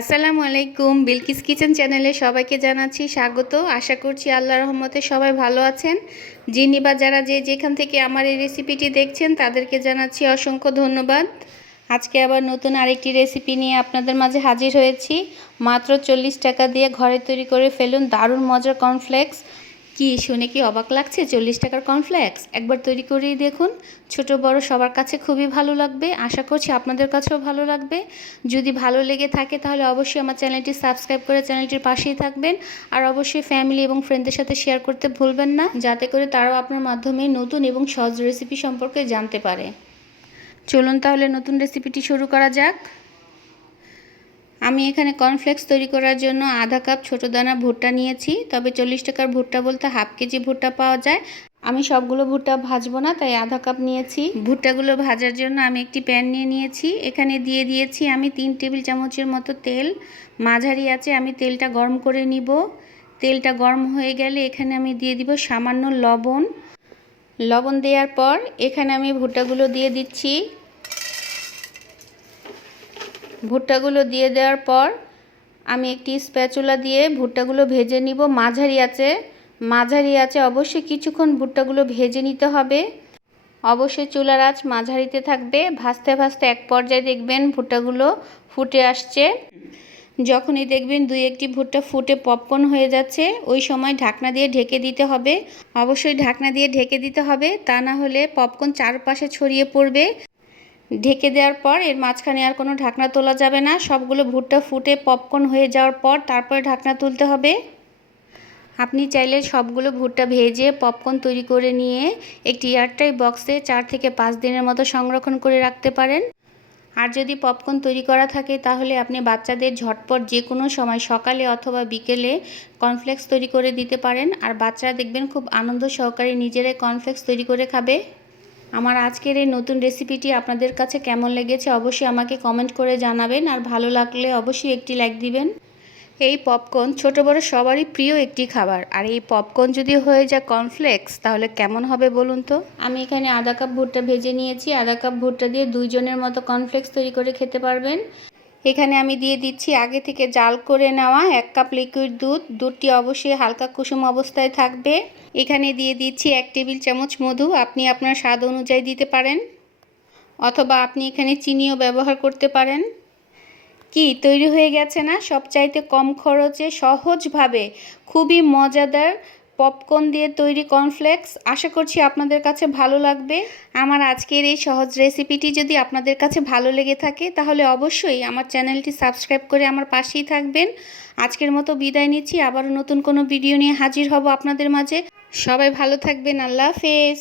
আসসালামু আলাইকুম, বিলকিস কিচেন চ্যানেলে সবাইকে জানাচ্ছি স্বাগত। আশা করছি আল্লাহ রহমতে সবাই ভালো আছেন। যিনি বা যারা যে যেখান থেকে আমার এই রেসিপিটি দেখছেন, তাদেরকে জানাচ্ছি অসংখ্য ধন্যবাদ। আজকে আবার নতুন আরেকটি রেসিপি নিয়ে আপনাদের মাঝে হাজির হয়েছি। মাত্র চল্লিশ টাকা দিয়ে ঘরে তৈরি করে ফেলুন দারুণ মজার কর্নফ্লেক্স। কি শুনে কি অবাক লাগছে? চল্লিশ টাকার কর্নফ্লেক্স। একবার তৈরি করেই দেখুন। ছোট, বড় সবার কাছে খুবই ভালো লাগবে। আশা করছি আপনাদের কাছেও ভালো লাগবে। যদি ভালো লেগে থাকে তাহলে অবশ্যই আমার চ্যানেলটি সাবস্ক্রাইব করে চ্যানেলটির পাশেই থাকবেন। আর অবশ্যই ফ্যামিলি এবং ফ্রেন্ডদের সাথে শেয়ার করতে ভুলবেন না, যাতে করে তারাও আপনার মাধ্যমে নতুন এবং সহজ রেসিপি সম্পর্কে জানতে পারে। চলুন তাহলে নতুন রেসিপিটি শুরু করা যাক। আমি এখানে কর্নফ্লেক্স তৈরি করার জন্য আধা কাপ ছোটো দানা ভুট্টা নিয়েছি, তবে চল্লিশ টাকার ভুট্টা বলতে হাফ কেজি ভুট্টা পাওয়া যায়। আমি সবগুলো ভুট্টা ভাজবো না, তাই আধা কাপ নিয়েছি। ভুট্টাগুলো ভাজার জন্য আমি একটি প্যান নিয়ে নিয়েছি। এখানে দিয়ে দিয়েছি আমি তিন টেবিল চামচের মতো তেল। মাঝারি আছে, আমি তেলটা গরম করে নিব। তেলটা গরম হয়ে গেলে এখানে আমি দিয়ে দিব সামান্য লবণ। লবণ দেওয়ার পর এখানে আমি ভুট্টাগুলো দিয়ে দিচ্ছি। ভুট্টাগুলো দিয়ে দেওয়ার পর আমি একটি স্প্যাচুলা দিয়ে ভুট্টাগুলো ভেজে নিব। মাঝারি আছে মাঝারি আছে অবশ্যই কিছুক্ষণ ভুট্টাগুলো ভেজে নিতে হবে। অবশ্যই চুলার আঁচ মাঝারিতে থাকবে। ভাজতে ভাজতে এক পর্যায়ে দেখবেন ভুট্টাগুলো ফুটে আসছে। যখনই দেখবেন দুই একটি ভুট্টা ফুটে পপকর্ন হয়ে যাচ্ছে, ওই সময় ঢাকনা দিয়ে ঢেকে দিতে হবে। অবশ্যই ঢাকনা দিয়ে ঢেকে দিতে হবে। তা না হলে পপকর্ন চারপাশে ছড়িয়ে পড়বে। ঢেকে দেওয়ার পর এর মাঝখানে আর কোনো ঢাকনা তোলা যাবে না। সবগুলো ভুট্টা ফুটে পপকর্ন হয়ে যাওয়ার পর তারপরে ঢাকনা তুলতে হবে। আপনি চাইলে সবগুলো ভুট্টা ভেজে পপকর্ন তৈরি করে নিয়ে একটি এয়ারটাই বক্সে চার থেকে পাঁচ দিনের মতো সংরক্ষণ করে রাখতে পারেন। আর যদি পপকর্ন তৈরি করা থাকে তাহলে আপনি বাচ্চাদের ঝটপট যে কোনো সময় সকালে অথবা বিকেলে কর্নফ্লেক্স তৈরি করে দিতে পারেন। আর বাচ্চারা দেখবেন খুব আনন্দ সহকারে নিজেরাই কর্নফ্লেক্স তৈরি করে খাবে। আমার আজকের এই নতুন রেসিপিটি আপনাদের কাছে কেমন লেগেছে অবশ্যই আমাকে কমেন্ট করে জানাবেন আর ভালো লাগলে অবশ্যই একটি লাইক দিবেন। এই পপকর্ন ছোটো বড় সবারই প্রিয় একটি খাবার। আর এই পপকর্ন যদি হয়ে যায় কর্নফ্লেক্স তাহলে কেমন হবে বলুন তো? আমি এখানে আধা কাপ ভুট্টা ভেজে নিয়েছি। আধা কাপ ভুট্টা দিয়ে দুইজনের মতো কর্নফ্লেক্স তৈরি করে খেতে পারবেন। এখানে আমি দিয়ে দিচ্ছি আগে থেকে জাল করে নেওয়া এক কাপ লিকুইড দুধ। দুধটি অবশ্যই হালকা কুসুম অবস্থায় থাকবে। এখানে দিয়ে দিচ্ছি এক টেবিল চামচ মধু। আপনি আপনার স্বাদ অনুযায়ী দিতে পারেন। অথবা আপনি এখানে চিনিও ব্যবহার করতে পারেন। কি, তৈরি হয়ে গেছে না? সবচাইতে কম খরচে সহজভাবে, খুবই মজাদার পপকর্ন দিয়ে তৈরি কর্নফ্লেক্স। আশা করছি আপনাদের কাছে ভালো লাগবে। আমার আজকের এই সহজ রেসিপিটি যদি আপনাদের কাছে ভালো লেগে থাকে, তাহলে অবশ্যই আমার চ্যানেলটি সাবস্ক্রাইব করে আমার পাশেই থাকবেন। আজকের মতো বিদায় নিচ্ছি। আবারও নতুন কোনো ভিডিও নিয়ে হাজির হব আপনাদের মাঝে। সবাই ভালো থাকবেন। আল্লাহ হাফেজ।